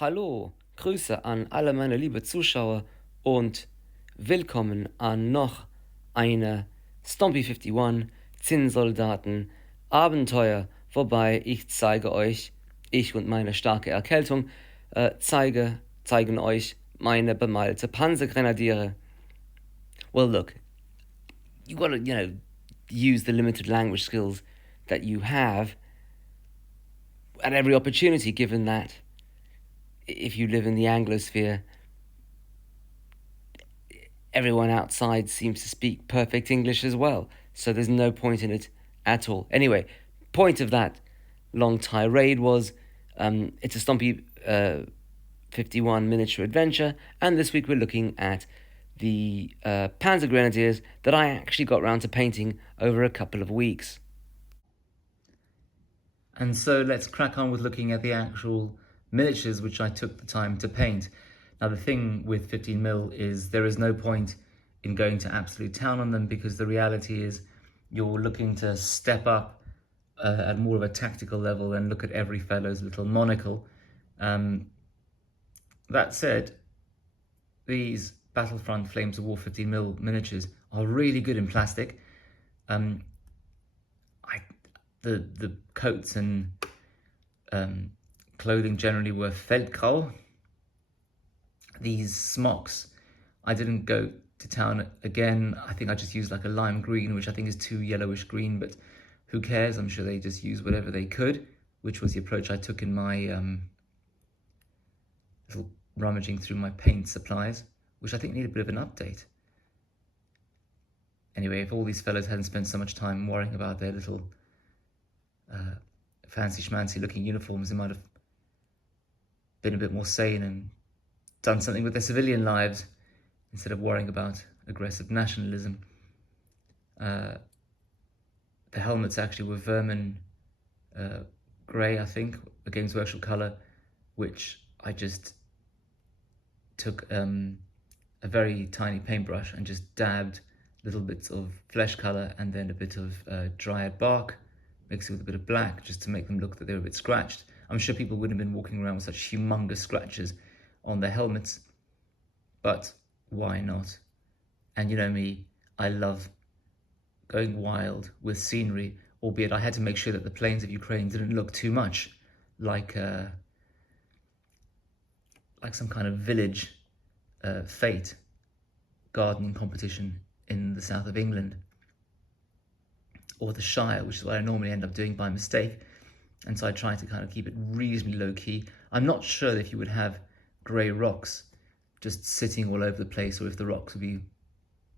Hallo, Grüße an alle meine liebe Zuschauer und willkommen an noch eine Stompy 51 Zinnsoldaten Abenteuer, wobei ich zeige euch, ich und meine starke Erkältung, zeigen euch meine bemalte Panzergrenadiere. Well, look, you gotta, use the limited language skills that you have at every opportunity, given that if you live in the Anglosphere, everyone outside seems to speak perfect English as well, so there's no point in it at all. Anyway, point of that long tirade was it's a Stompy 51 miniature adventure, and this week we're looking at the Panzergrenadiers that I actually got round to painting over a couple of weeks. And so let's crack on with looking at the actual miniatures which I took the time to paint. Now the thing with 15mm is there is no point in going to absolute town on them, because the reality is you're looking to step up at more of a tactical level and look at every fellow's little monocle. That said, these Battlefront Flames of War 15mm miniatures are really good in plastic. The coats and clothing generally were Feldgrau. These smocks, I didn't go to town again. I think I just used like a lime green, which I think is too yellowish green, but who cares? I'm sure they just used whatever they could, which was the approach I took in my little rummaging through my paint supplies, which I think need a bit of an update. Anyway, if all these fellows hadn't spent so much time worrying about their little fancy schmancy looking uniforms, they might have been a bit more sane and done something with their civilian lives instead of worrying about aggressive nationalism. The helmets actually were vermin grey, I think, a Games Workshop colour, which I just took a very tiny paintbrush and just dabbed little bits of flesh colour and then a bit of dryad bark, mixed it with a bit of black, just to make them look that they were a bit scratched. I'm sure people wouldn't have been walking around with such humongous scratches on their helmets, but why not? And you know me, I love going wild with scenery, albeit I had to make sure that the plains of Ukraine didn't look too much like some kind of village fete gardening competition in the south of England, or the Shire, which is what I normally end up doing by mistake. And so I try to kind of keep it reasonably low key. I'm not sure if you would have grey rocks just sitting all over the place, or if the rocks would be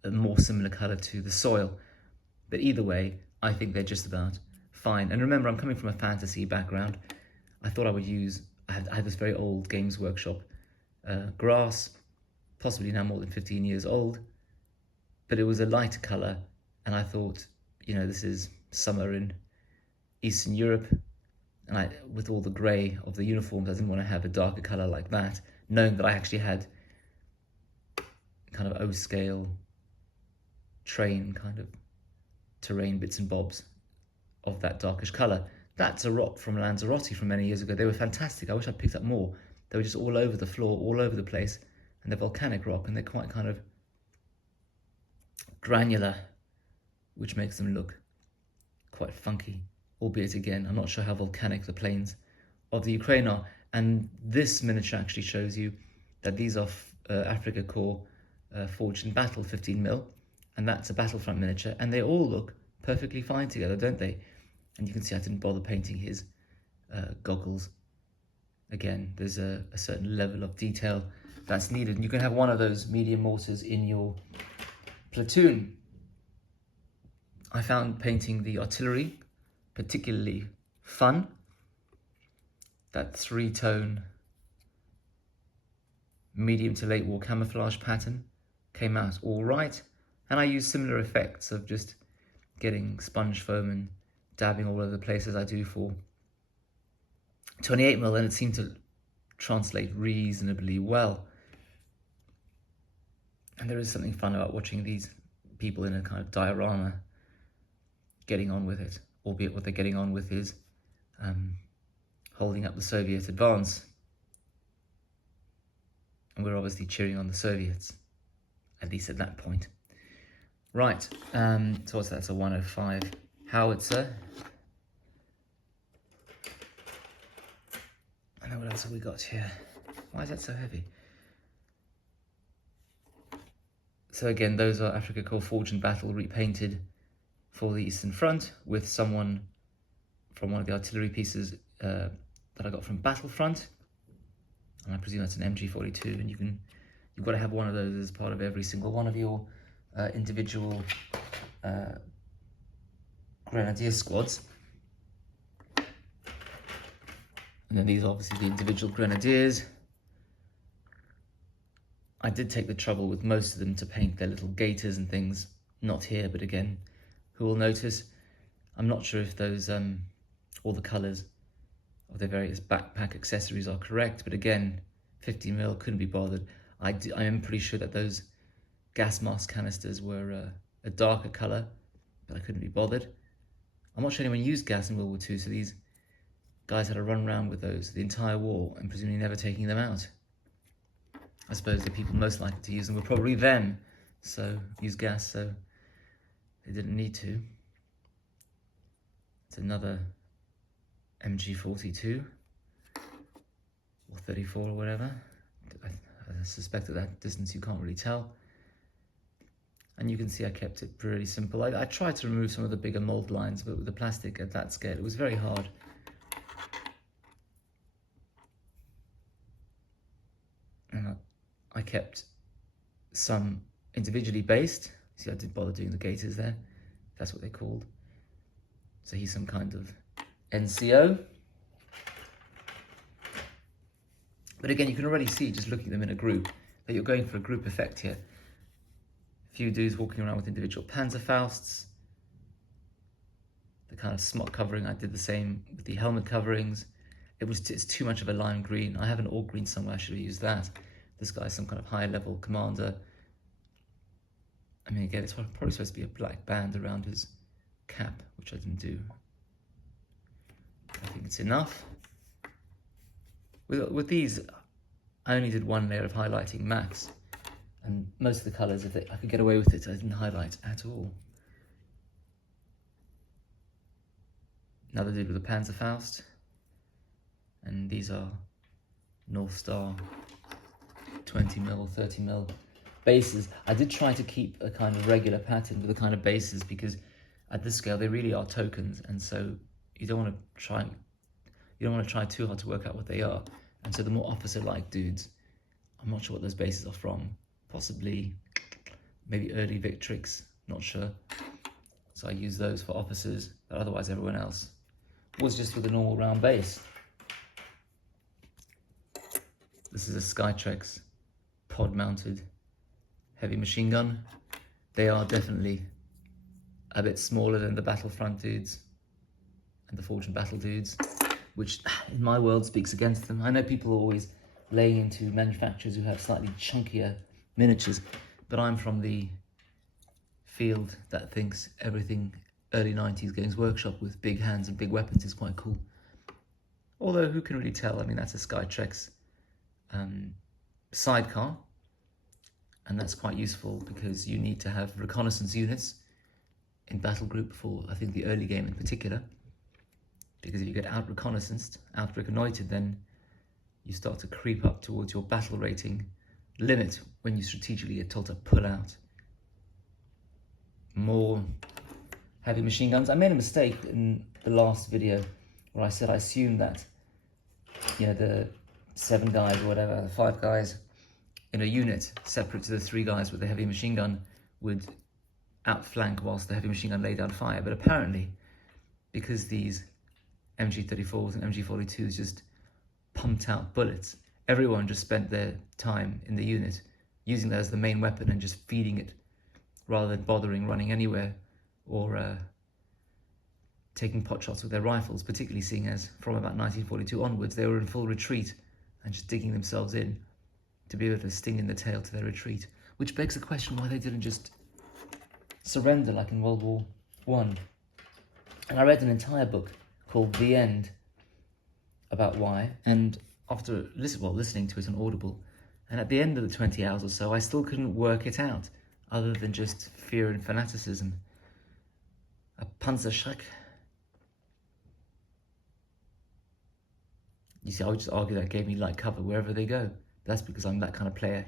a more similar colour to the soil. But either way, I think they're just about fine. And remember, I'm coming from a fantasy background. I thought I would use, I had this very old Games Workshop grass, possibly now more than 15 years old, but it was a lighter colour, and I thought, you know, this is summer in Eastern Europe, and with all the grey of the uniforms, I didn't want to have a darker colour like that, knowing that I actually had kind of O-scale train kind of terrain bits and bobs of that darkish colour. That's a rock from Lanzarote from many years ago. They were fantastic. I wish I'd picked up more. They were just all over the floor, all over the place, and they're volcanic rock, and they're quite kind of granular, which makes them look quite funky, albeit again, I'm not sure how volcanic the plains of the Ukraine are. And this miniature actually shows you that these are Africa Corps forged in battle 15mm, and that's a Battlefront miniature, and they all look perfectly fine together, don't they? And you can see I didn't bother painting his goggles. Again, there's a certain level of detail that's needed, and you can have one of those medium mortars in your platoon. I found painting the artillery particularly fun. That 3-tone medium to late war camouflage pattern came out all right, and I used similar effects of just getting sponge foam and dabbing all over the place as I do for 28mm, and it seemed to translate reasonably well. And there is something fun about watching these people in a kind of diorama getting on with it, albeit what they're getting on with is holding up the Soviet advance. And we're obviously cheering on the Soviets, at least at that point. Right, so what's that? It's a 105 howitzer. And then what else have we got here? Why is that so heavy? So again, those are Afrika Korps Forge and Battle repainted for the Eastern Front with someone from one of the artillery pieces that I got from Battlefront. And I presume that's an MG42, and you've got to have one of those as part of every single one of your individual grenadier squads. And then these are obviously the individual grenadiers. I did take the trouble with most of them to paint their little gaiters and things. Not here, but again, who will notice? I'm not sure if those, all the colours of their various backpack accessories are correct, but again, 50mm, couldn't be bothered. I am pretty sure that those gas mask canisters were a darker colour, but I couldn't be bothered. I'm not sure anyone used gas in World War II, so these guys had to run around with those the entire war and presumably never taking them out. I suppose the people most likely to use them were probably them, so use gas, so they didn't need to. It's another MG42 or 34 or whatever. I suspect at that distance you can't really tell. And you can see I kept it pretty simple. I tried to remove some of the bigger mold lines, but with the plastic at that scale, it was very hard. And I kept some individually based. See, I did bother doing the gaiters there. That's what they're called. So he's some kind of NCO. But again, you can already see, just looking at them in a group, that you're going for a group effect here. A few dudes walking around with individual Panzerfausts. The kind of smock covering, I did the same with the helmet coverings. It's too much of a lime green. I have an all green somewhere, I should have used that. This guy's some kind of high level commander. I mean, again, it's probably supposed to be a black band around his cap, which I didn't do. I think it's enough. With these, I only did one layer of highlighting max, and most of the colours, if I could get away with it, I didn't highlight at all. Another dude with a Panzerfaust, and these are North Star 20mm, 30mm bases. I did try to keep a kind of regular pattern with the kind of bases, because at this scale they really are tokens, and so you don't want to try too hard to work out what they are. And so the more officer-like dudes, I'm not sure what those bases are from. Possibly, maybe early Victrix, not sure. So I use those for officers, but otherwise everyone else was just with a normal round base. This is a Skytrex pod-mounted heavy machine gun. They are definitely a bit smaller than the Battlefront dudes and the Forge and Battle dudes, which in my world speaks against them. I know people are always laying into manufacturers who have slightly chunkier miniatures, but I'm from the field that thinks everything early 90s Games Workshop with big hands and big weapons is quite cool. Although, who can really tell? I mean, that's a Skytrex sidecar, and that's quite useful because you need to have reconnaissance units in BattleGroup for, I think, the early game in particular. Because if you get out-reconnaissanced, out-reconnoitered, then you start to creep up towards your battle rating limit when you strategically get told to pull out. More heavy machine guns. I made a mistake in the last video where I said I assumed that, you know, the 7 guys or whatever, the 5 guys in a unit separate to the 3 guys with the heavy machine gun would outflank whilst the heavy machine gun laid down fire. But apparently, because these MG34s and MG42s just pumped out bullets, everyone just spent their time in the unit using that as the main weapon and just feeding it rather than bothering running anywhere or taking pot shots with their rifles, particularly seeing as from about 1942 onwards they were in full retreat and just digging themselves in to be able to sting in the tail to their retreat, which begs the question why they didn't just surrender like in World War I. And I read an entire book called The End about why, and after listening to it on Audible And at the end of the 20 hours or so, I still couldn't work it out, other than just fear and fanaticism. A Panzer. You see, I would just argue that gave me light cover wherever they go. That's because I'm that kind of player.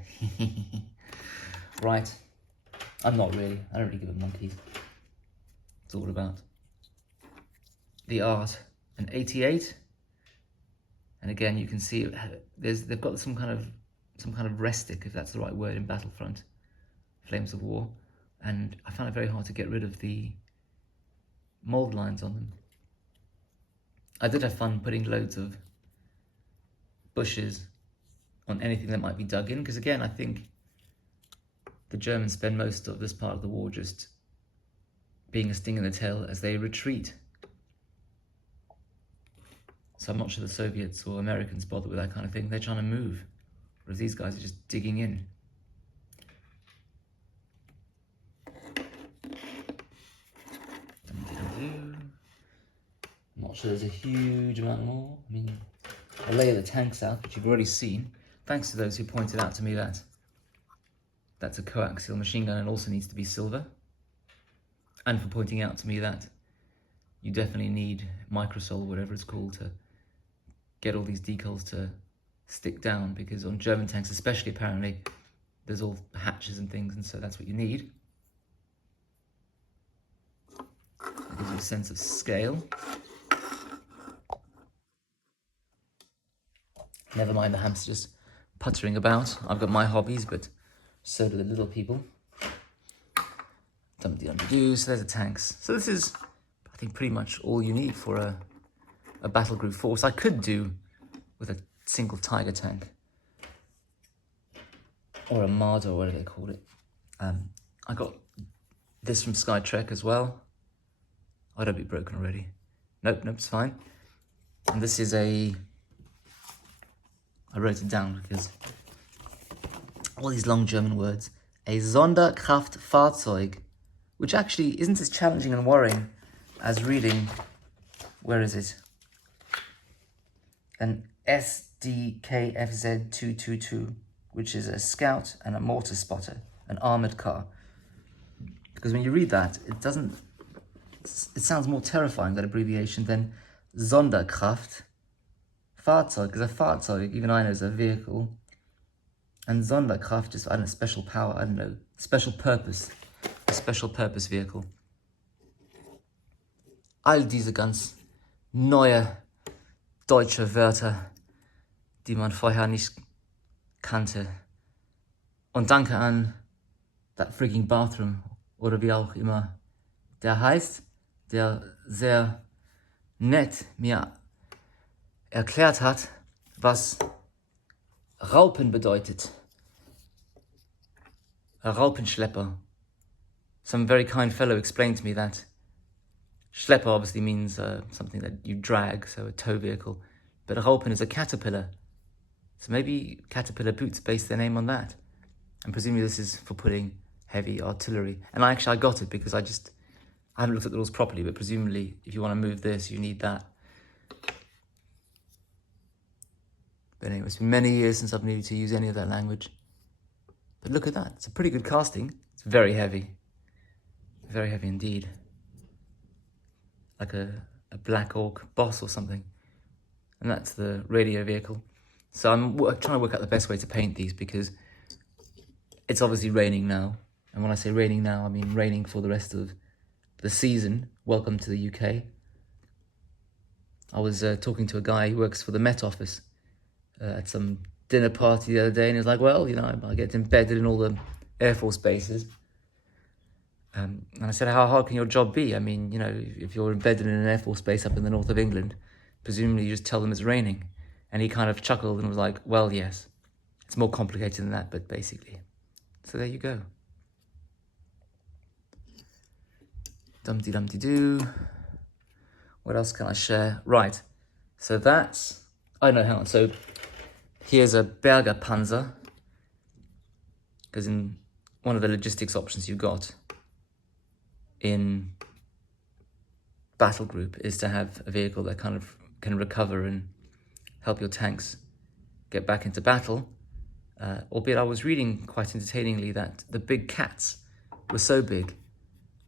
Right. I'm not really. I don't really give a monkeys. It's all about the art. An 88. And again, you can see they've got some kind of restic, if that's the right word, in Battlefront, Flames of War. And I found it very hard to get rid of the mold lines on them. I did have fun putting loads of bushes on anything that might be dug in, because again, I think the Germans spend most of this part of the war just being a sting in the tail as they retreat. So I'm not sure the Soviets or Americans bother with that kind of thing. They're trying to move, whereas these guys are just digging in. I'm not sure there's a huge amount more. I mean, I lay the tanks out, which you've already seen. Thanks to those who pointed out to me that that's a coaxial machine gun and also needs to be silver. And for pointing out to me that you definitely need microsol, whatever it's called, to get all these decals to stick down, because on German tanks especially, apparently, there's all hatches and things, and so that's what you need. It gives you a sense of scale. Never mind the hamster just puttering about. I've got my hobbies, but so do the little people. Dum-de-dum-de-doo. So there's the tanks. So this is, I think, pretty much all you need for a battle group force. I could do with a single Tiger tank, or a Marder, or whatever they call it. I got this from Skytrek as well. Oh, don't be broken already. Nope, it's fine. And this is I wrote it down because all these long German words. A Sonderkraftfahrzeug, which actually isn't as challenging and worrying as reading, where is it? An SDKFZ 222, which is a scout and a mortar spotter, an armoured car. Because when you read that, it sounds more terrifying, that abbreviation, than Sonderkraft. Fahrzeug is a Fahrzeug, even I know is a vehicle. And Sonderkraft is, I don't know, special power, I don't know, special purpose, a special purpose vehicle. All diese ganz neue deutsche Wörter, die man vorher nicht kannte. Und danke an that freaking bathroom, oder wie auch immer der heißt, der sehr nett mir erklärt hat, was Raupen bedeutet. A Raupenschlepper. Some very kind fellow explained to me that Schlepper obviously means something that you drag, so a tow vehicle, but a Raupen is a caterpillar. So maybe Caterpillar boots base their name on that. And presumably this is for putting heavy artillery. And I got it because I haven't looked at the rules properly, but presumably if you want to move this, you need that. But anyway, it's been many years since I've needed to use any of that language. But look at that, it's a pretty good casting. It's very heavy indeed. Like a Black Orc boss or something. And that's the radio vehicle. So I'm trying to work out the best way to paint these, because it's obviously raining now. And when I say raining now, I mean raining for the rest of the season. Welcome to the UK. I was talking to a guy who works for the Met Office at some dinner party the other day, and he was like, well, you know, I get embedded in all the Air Force bases. And I said, how hard can your job be? I mean, you know, if you're embedded in an Air Force base up in the north of England, presumably you just tell them it's raining. And he kind of chuckled and was like, well, yes, it's more complicated than that, but basically. So there you go. Dum-de-dum-de-doo. What else can I share? Right, so that's, hang on. So here's a Berger Panzer, because in one of the logistics options you've got in BattleGroup is to have a vehicle that kind of can recover and help your tanks get back into battle. albeit I was reading quite entertainingly that the big cats were so big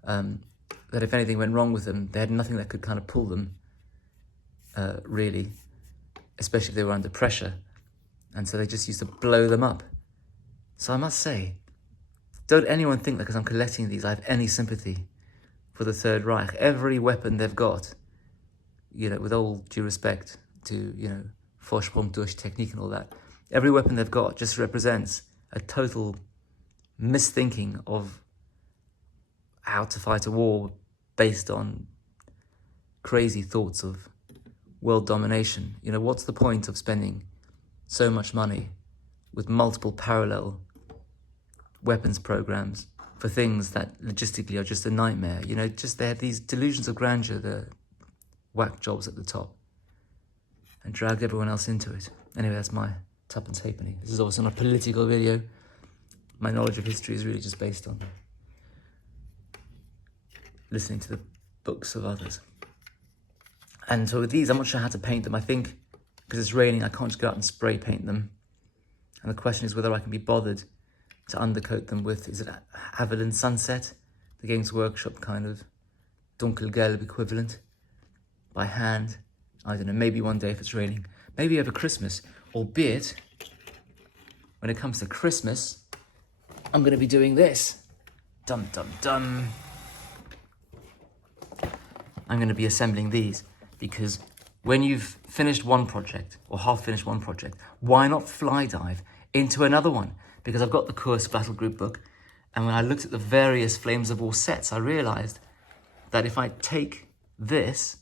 that if anything went wrong with them, they had nothing that could kind of pull them, really, especially if they were under pressure. And so they just used to blow them up. So I must say, don't anyone think that because I'm collecting these, I have any sympathy for the Third Reich. Every weapon they've got, with all due respect to, Vorsprung durch Technik and all that, every weapon they've got just represents a total misthinking of how to fight a war based on crazy thoughts of world domination. What's the point of spending so much money with multiple parallel weapons programs for things that logistically are just a nightmare? They have these delusions of grandeur, the whack jobs at the top, and dragged everyone else into it. Anyway, that's my tuppence halfpenny. This is obviously not a political video. My knowledge of history is really just based on listening to the books of others. And so with these, I'm not sure how to paint them. I think because it's raining, I can't just go out and spray paint them. And the question is whether I can be bothered to undercoat them with, is it Avalon Sunset, the Games Workshop kind of dunkelgelb equivalent, by hand. I don't know, maybe one day if it's raining. Maybe over Christmas, albeit when it comes to Christmas, I'm going to be doing this. Dum, dum, dum. I'm going to be assembling these because when you've finished one project or half finished one project, why not fly dive into another one? Because I've got the Kursk BattleGroup book, and when I looked at the various Flames of War sets, I realized that if I take this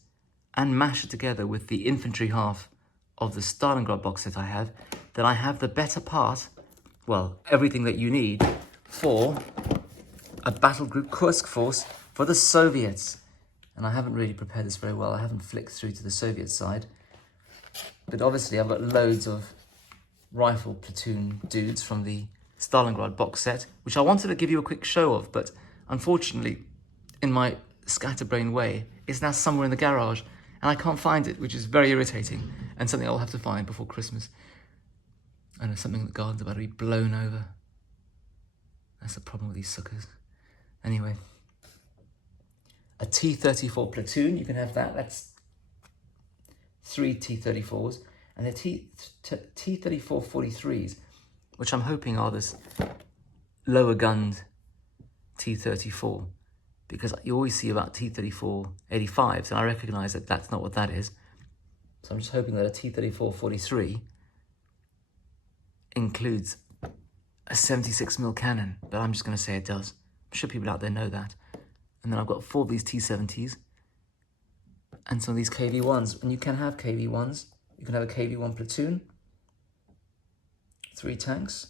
and mash it together with the infantry half of the Stalingrad box set I have, then I have the better part, well, everything that you need for a BattleGroup Kursk force for the Soviets. And I haven't really prepared this very well. I haven't flicked through to the Soviet side. But obviously I've got loads of rifle platoon dudes from the Stalingrad box set, which I wanted to give you a quick show of, but unfortunately, in my scatterbrain way, it's now somewhere in the garage, and I can't find it, which is very irritating, and something I'll have to find before Christmas. I know something that garden's about to be blown over. That's the problem with these suckers. Anyway. A T-34 platoon, you can have that. That's 3 T-34s. And the T-34 43s, which I'm hoping are this lower gunned T-34. Because you always see about T-34 85s, and I recognise that that's not what that is. So I'm just hoping that a T-34 43 includes a 76mm cannon. But I'm just going to say it does. I'm sure people out there know that. And then I've got 4 of these T-70s and some of these KV-1s. And you can have KV-1s. You can have a KV-1 platoon, 3 tanks.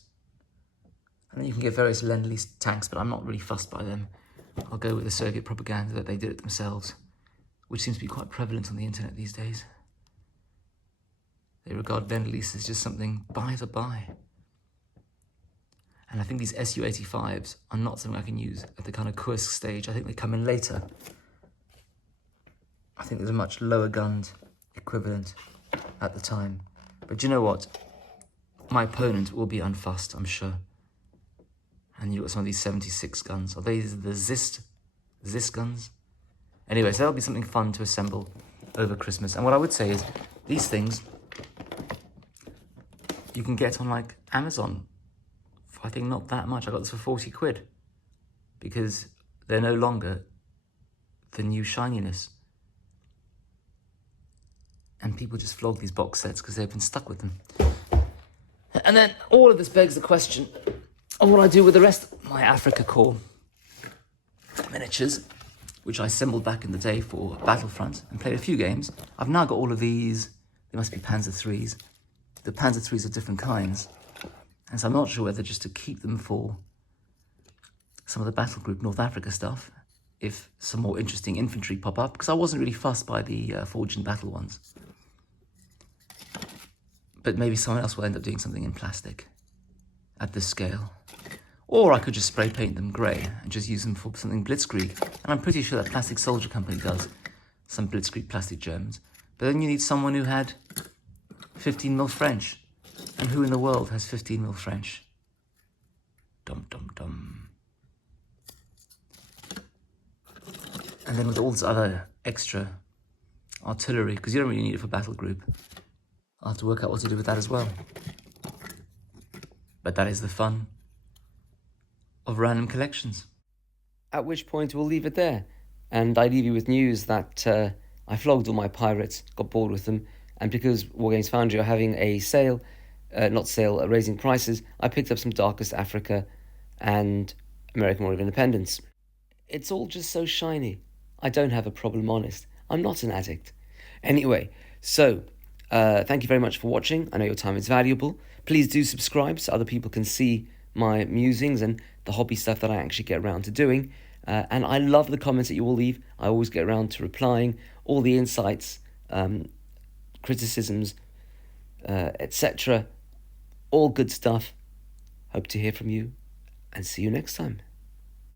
And then you can get various Lend-Lease tanks, but I'm not really fussed by them. I'll go with the Soviet propaganda that they did it themselves, which seems to be quite prevalent on the internet these days. They regard Lend-Lease as just something by the by. And I think these Su-85s are not something I can use at the kind of Kursk stage. I think they come in later. I think there's a much lower gunned equivalent at the time. But do you know what? My opponent will be unfussed, I'm sure. And you've got some of these 76 guns. Are they the Zist guns? Anyway, so that'll be something fun to assemble over Christmas. And what I would say is, these things you can get on like Amazon. I think not that much. I got this for 40 quid because they're no longer the new shininess. And people just flog these box sets because they've been stuck with them. And then all of this begs the question of what I do with the rest of my Africa Corps miniatures, which I assembled back in the day for Battlefront and played a few games. I've now got all of these. They must be Panzer IIIs. The Panzer IIIs are different kinds. And so I'm not sure whether just to keep them for some of the BattleGroup North Africa stuff, if some more interesting infantry pop up, because I wasn't really fussed by the Forged in Battle ones. But maybe someone else will end up doing something in plastic at this scale. Or I could just spray paint them grey and just use them for something Blitzkrieg. And I'm pretty sure that Plastic Soldier Company does some Blitzkrieg plastic Germans. But then you need someone who had 15mm French. And who in the world has 15mm French? Dum dum dum. And then with all this other extra artillery, because you don't really need it for BattleGroup, I'll have to work out what to do with that as well. But that is the fun of random collections. At which point we'll leave it there, and I leave you with news that I flogged all my pirates, got bored with them, and because Wargames Foundry are having a sale, raising prices, I picked up some Darkest Africa and American War of Independence. It's all just so shiny. I don't have a problem, honest. I'm not an addict. Anyway, so thank you very much for watching. I know your time is valuable. Please do subscribe so other people can see my musings and the hobby stuff that I actually get around to doing. And I love the comments that you all leave. I always get around to replying, all the insights, criticisms, etc. All good stuff. Hope to hear from you and see you next time.